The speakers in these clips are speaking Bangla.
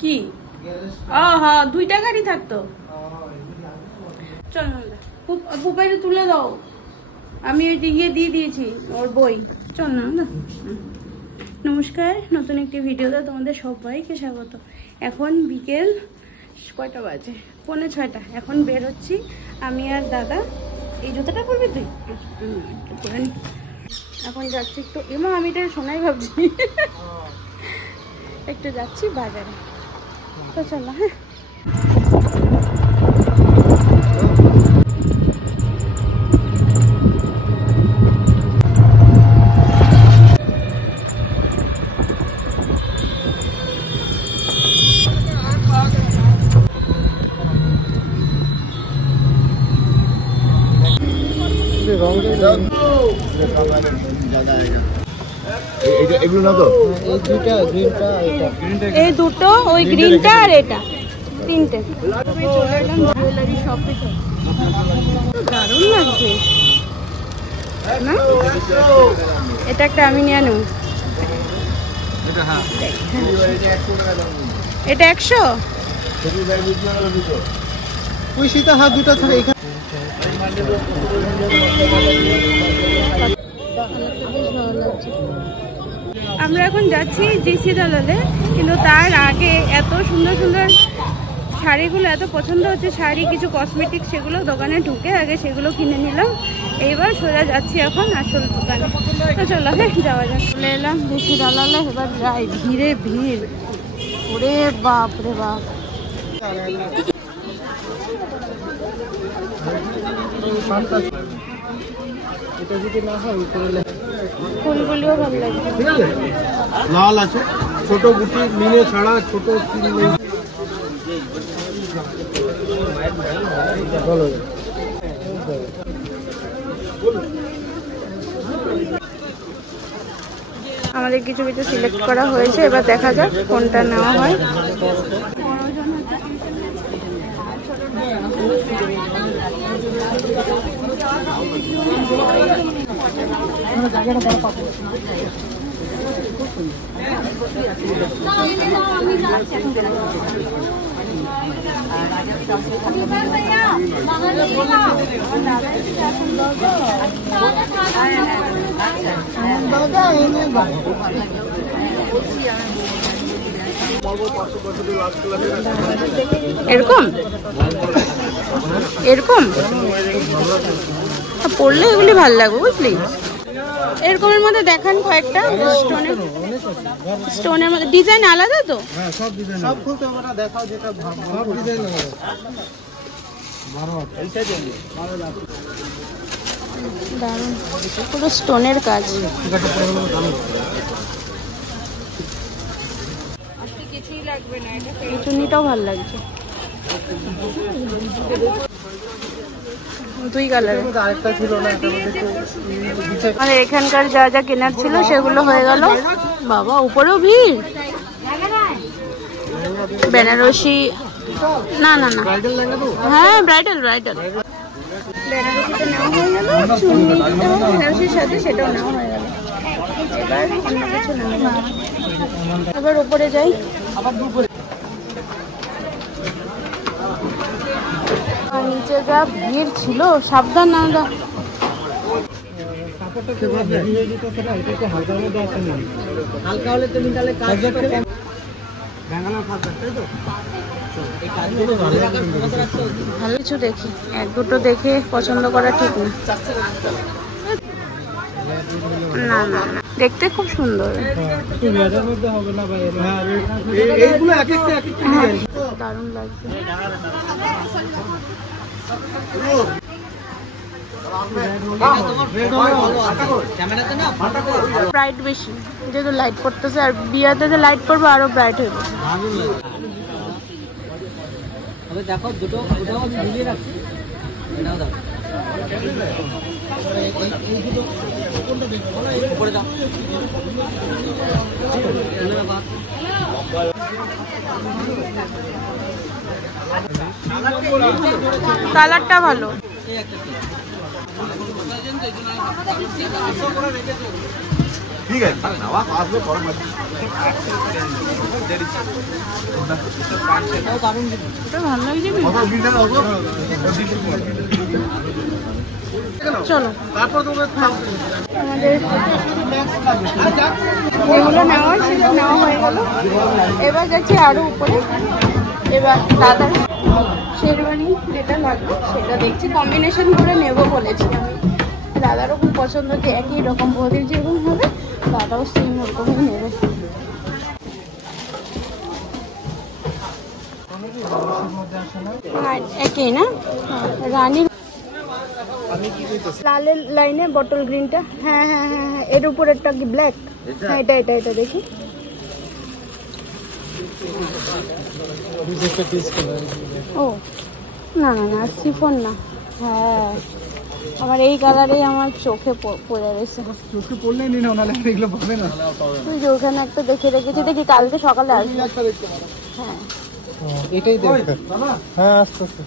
কি হ্যাঁ 2টা গাড়ি থাকতো। চল না পুপাইরে তুলে দাও, আমি ওই দিকে দিয়ে দিয়েছি ওর বই। চল না। নমস্কার, নতুন একটি ভিডিওতে তোমাদের সবাইকে স্বাগত। এখন বিকেল কয়টা বাজে? 5:45। এখন বেরোচ্ছি আমি আর দাদা। এই জুতোটা পরবি তুই? এখন যাচ্ছি একটু, এমা আমি এটা শোনাই ভাবছি। একটু যাচ্ছি বাজারে, তো চলো। হ্যাঁ এই দুটো, ওই গ্রিনটা আর এটা, 3টে। চলে এলাম জুয়েলারি শপে। দারুণ লাগছে না? এটা একটা আমি নিয়ে নেব। এটা 100। দুটো থাকে এখানে। আমরা এখন যাচ্ছি জিসি দালালে, কিন্তু তার আগে এত সুন্দর সুন্দর শাড়িগুলো এত পছন্দ হচ্ছে, শাড়ি কিছু কসমেটিক্স, সেগুলো দোকানে ঢুকে আগে সেগুলো কিনে নিলাম। এইবার সোজা যাচ্ছি এখন আসল দোকানে। তো চলো হ্যাঁ যাওয়া যাক। চলে এলাম জিসি দালালে, এবার যাই। ভিড়ে ভিড়, ওরে বাপ রে বাপ। ফুলগুলিও ভালো লাগছে, লাল আছে, ছোট বুটি মিনে ছাড়া ছোট। আমাদের কিছু কিছু সিলেক্ট করা হয়েছে, এবার দেখা যাক কোনটা নেওয়া হয়। এরকম এরকম পড়লে এগুলি ভালো লাগবে, বুঝলি? এরকমের মধ্যে দেখান কয়েকটা। স্টোনের মধ্যে ডিজাইন আলাদা তো? দারুণ, পুরো স্টোনের কাজ। এই চুন্নিটাও ভালো লাগছে, 2 কালারের। আর এখানকার যা যা কেনার ছিল সেগুলো হয়ে গেল। বাবা উপরেও ভিড়। বেনারসি, না না না, হ্যাঁ ব্রাইডাল ব্রাইডাল। বেনারসিটা নেওয়া হয়ে গেল, চুন্নিটাও বেনারসির সাথে সেটাও নেওয়া হয়ে গেল। এবার অন্য কিছু নেওয়া হবে। এবার উপরে যাই। নিচে যা ভিড় ছিল, সাবধান না। ভালো কিছু দেখি, 1-2টো দেখে পছন্দ করা ঠিক না। না না না, দেখতে খুব সুন্দর, দারুণ লাগছে। ব্রাইট বেশি, যেহেতু লাইট পড়তেছে, আর বিয়াতে যে লাইট পড়বে আরো ব্রাইট হয়ে যাবে। দেখো দুটো মিলিয়ে রাখছি। কালারটা ভালো। ঠিক আছে আসবে পরে ভালো চলো আমাদের যেগুলো নেওয়া সেগুলো নেওয়া হয়ে গেল। এবার যাচ্ছি আরো উপরে। এবার দাদার শেরওয়ানি যেটা লাগবে সেটা দেখছি, কম্বিনেশন করে নেব বলেছি আমি। দাদারও খুব পছন্দ, যে একই রকম বৌদির যেরকম হবে দাদাও সেম ওরকমই নেবে। একই না রানীর লালের লাইনে বটল গ্রিনটা। হ্যাঁ হ্যাঁ হ্যাঁ হ্যাঁ, এর উপরেরটা কি ব্ল্যাক? হ্যাঁ এটা এটা এটা দেখি। ও না না না সিফন না। হ্যাঁ আমার এই কালারেই আমার চোখে পড়ে রয়েছে। চোখে পড়লেই নি না, নাহলে এগুলো পাবে না। তুই যে ওখানে একটা দেখে রেখেছি, দেখি কালকে সকালে আসবি। হ্যাঁ এটাই দেখবে। হ্যাঁ আস্তে আস্তে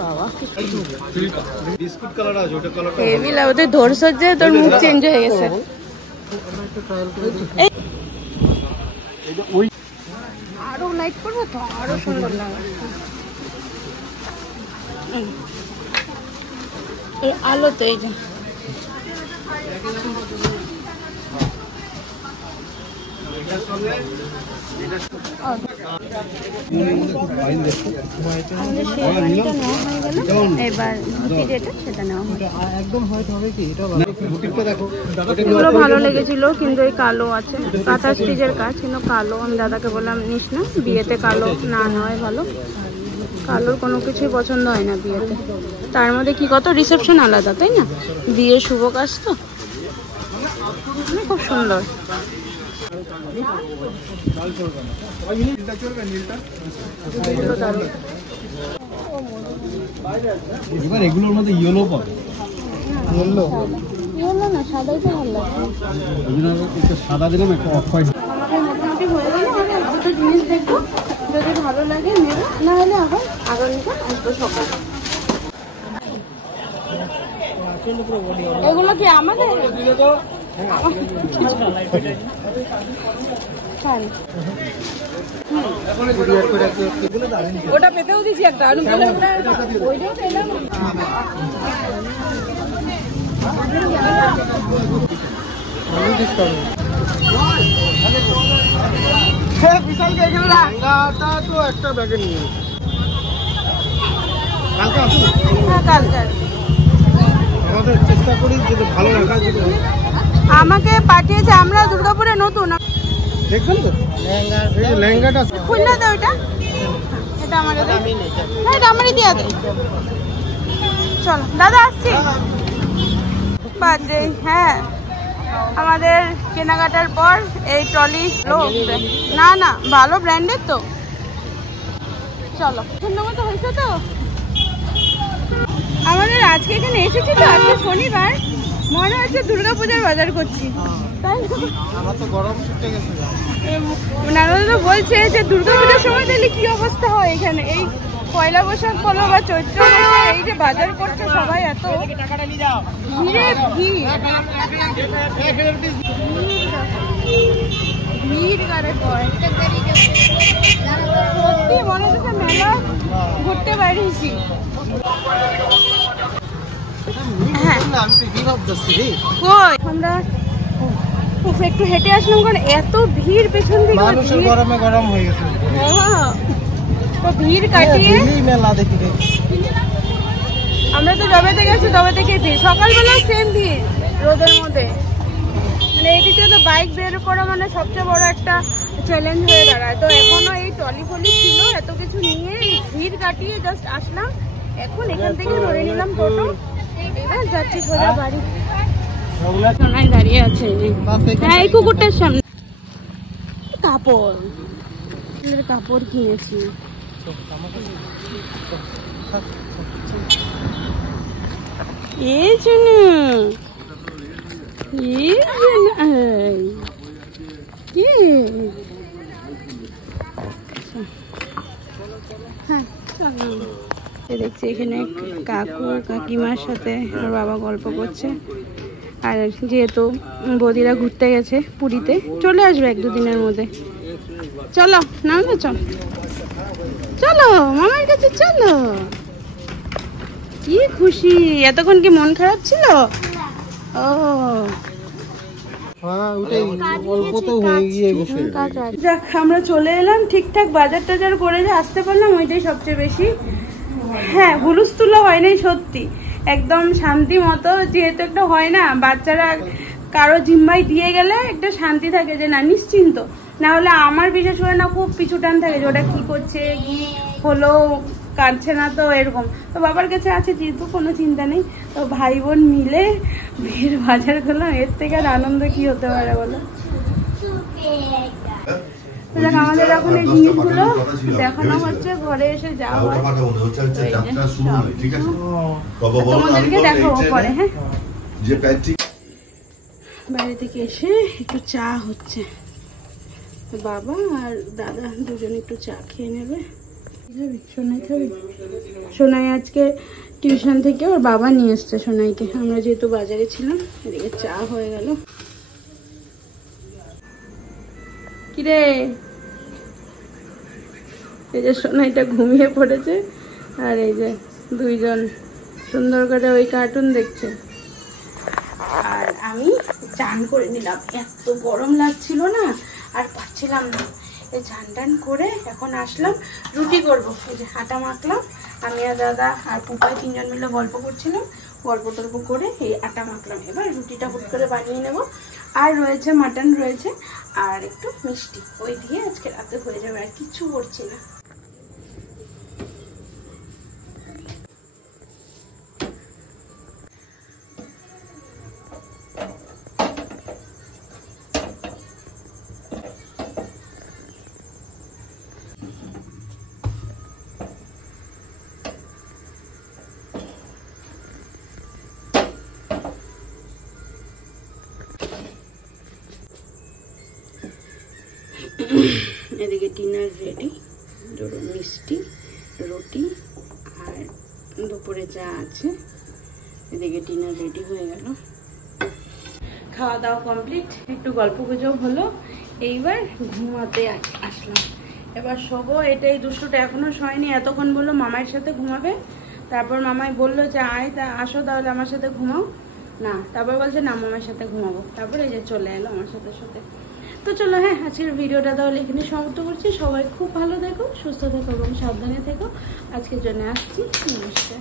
বাবা বিস্কুট কালার আছে, ওটা কালারটা হেভি লাগছে। ধর সজ্জে তোর মুখ চেঞ্জ হয়ে গেছে। আরো লাইট করবো তো আরো সুন্দর লাগে। আলো তো এই যে এবার যেটা সেটা নেওয়া হয়। এগুলো ভালো লেগেছিল, কিন্তু এই কালো আছে, কাঁথা স্টিচের কাজ, কিন্তু কালো। আমি দাদাকে বললাম নিস না, বিয়েতে কালো না নয় ভালো। কালোর কোনো কিছুই পছন্দ হয় না বিয়েতে। তার মধ্যে কি কত রিসেপশন আলাদা, তাই না? বিয়ের শুভ কাজ তো খুব সুন্দর। এবার এগুলোর মধ্যে ইয়েলো পাবে। ইয়েলো ইয়েলো না, সাদাই তো ভালো লাগে। এই জন্য একটু সাদা দিলাম, একটা অফ হোয়াইট। আমাদের মোটামুটি হয়ে গেল। আমি দুটো জিনিস দেখবো, যদি ভালো লাগে নেব, না হলে আবার আগামীকাল আসবো সকালে। এগুলো কি আমাদের? ওটা পেতেও দিচ্ছি একটা। ওইটাও পেলাম। লেহেঙ্গাটা তো একটা ব্যাগে নিয়ে কালকে আসুন। হ্যাঁ কালকে আমাদের চেষ্টা করি যদি ভালো লেখা যদি আমাকে পাঠিয়েছে। আমরা দুর্গাপুরে নতুন, দেখবেন তো লেহেঙ্গাটা খুলনা দে ওইটা। এটা আমাকে দে। হ্যাঁ এটা আমারই দিয়ে দে। চলো দাদা আসছি। বাজে হ্যাঁ, আমাদের কেনাকাটার পর এই ট্রলি না না ভালো ব্র্যান্ডের তো। চলো সুন্দর মতো হয়েছে তো। আমাদের আজকে এখানে এসেছি তো, আজকে শনিবার, মনে হচ্ছে দুর্গাপূজার বাজার করছি, তাই না? আমার তো গরম ছুটে গেছে। নানা তো বলছে যে দুর্গাপূজার সময় তাহলে কি অবস্থা হয় এখানে। এই পয়লা বৈশাখ বলো বা চৈত্র মাসে এই যে বাজার করছে সবাই, এত ভিড়ে ভিড় গাড়ে কয়। সত্যি মনে হচ্ছে মেলা ঘুরতে বেরিয়েছি। হ্যাঁ কই আমরা একটু হেঁটে আসলাম, কারণ এত ভিড় পেছন দিকে। মানুষের গরমে গরম হয়ে গেছে। তো ভিড় কাটিয়ে মেলা দেখি আমরা তো যবে থেকে গেছি তবে থেকে ভিড়। সকালবেলা সেম ভিড় রোদের মধ্যে। মানে এইদিকে তো বাইক বের করা মানে সবচেয়ে বড় একটা চ্যালেঞ্জ হয়ে দাঁড়ায়। তো এখনো এই ট্রলি ফলি ছিল, এত কিছু নিয়ে ভিড় কাটিয়ে জাস্ট আসলাম। এখন এখান থেকে ধরে নিলাম টোটো, এবার যাচ্ছি সোজা বাড়ি। সোনায় দাঁড়িয়ে আছে। হ্যাঁ এই কুকুরটার সামনে কাপড় কাপড় কিনেছি। এই জন্য কি হ্যাঁ দেখছি এখানে কাকু কাকিমার সাথে ওর বাবা গল্প করছে। আর যেহেতু বৌদিরা ঘুরতে গেছে পুরীতে, চলে আসবে 1-2 দিনের মধ্যে। চলো না চল, চলো মামার কাছে চলো। কি খুশি, এতক্ষণ কি মন খারাপ ছিল? ও যাক, আমরা চলে এলাম ঠিকঠাক, বাজার টাজার করে যে আসতে পারলাম ওইটাই সবচেয়ে বেশি। হ্যাঁ, হুলুস্থুলো হয় নাই সত্যি, একদম শান্তি মতো, যেহেতু একটা হয় না বাচ্চারা কারো জিম্মাই দিয়ে গেলে একটা শান্তি থাকে যে না নিশ্চিন্ত, না হলে আমার বিশেষ করে না খুব পিছু টান থাকে যে ওটা কি করছে, কি হলো, কাটছে না তো এরকম। তো বাবার কাছে আছে যেহেতু কোনো চিন্তা নেই। তো ভাই বোন মিলে বিয়ের বাজার করলাম, এর থেকে আর আনন্দ কি হতে পারে বলো। আমাদের এখন এই জিনিসগুলো দেখানো হচ্ছে, ঘরে এসে যা হয় তোমাদেরকে দেখাবো পরে। হ্যাঁ, বাইরে থেকে এসে একটু চা হচ্ছে, বাবা আর দাদা দুজন একটু চা খেয়ে নেবে। সোনাই খাবি? সোনাই আজকে টিউশন থেকে ওর বাবা নিয়ে এসছে সোনাইকে, আমরা যেহেতু বাজারে ছিলাম। এদিকে চা হয়ে গেল। কিরে, এই যে সোনাইটা ঘুমিয়ে পড়েছে, আর এই যে দুইজন সুন্দর করে ওই কার্টুন দেখছে। আর আমি চান করে নিলাম, এত গরম লাগছিল না আর পাচ্ছিলাম না, এই চান টান করে এখন আসলাম রুটি করবো। এই যে আটা মাখলাম, আমি আর দাদা আর পুপাই 3জন মিলে গল্প করছিলাম, গল্প টল্প করে এই আটা মাখলাম। এবার রুটিটা হুট করে বানিয়ে নেব। আর রয়েছে মাটন রয়েছে আর একটু মিষ্টি, ওই দিয়ে আজকে রাতে হয়ে যাবে, আর কিচ্ছু করছি না। এদিকে ডিনার রেডি, দুটো মিষ্টি, রুটি আর দুপুরে যা আছে। এদিকে ডিনার রেডি হয়ে গেল, খাওয়া দাওয়া কমপ্লিট, একটু গল্প গুজব হলো, এইবার ঘুমাতে আসলাম। এবার শোবো, এটাই দুষ্টুটা এখনো শোয়নি, এতক্ষণ বললো মামার সাথে ঘুমাবে, তারপর মামাই বললো যে আয় তা আসো তাহলে আমার সাথে ঘুমাও না, তারপর বলছে না মামার সাথে ঘুমাবো, তারপর এই যে চলে এলো আমার সাথে সাথে। তো চলো, হ্যাঁ আজকের ভিডিওটা তাহলে এখানে সমাপ্ত করছি। সবাই খুব ভালো থেকো, সুস্থ থেকো এবং সাবধানে থেকো। আজকের জন্য আসছি, নমস্কার।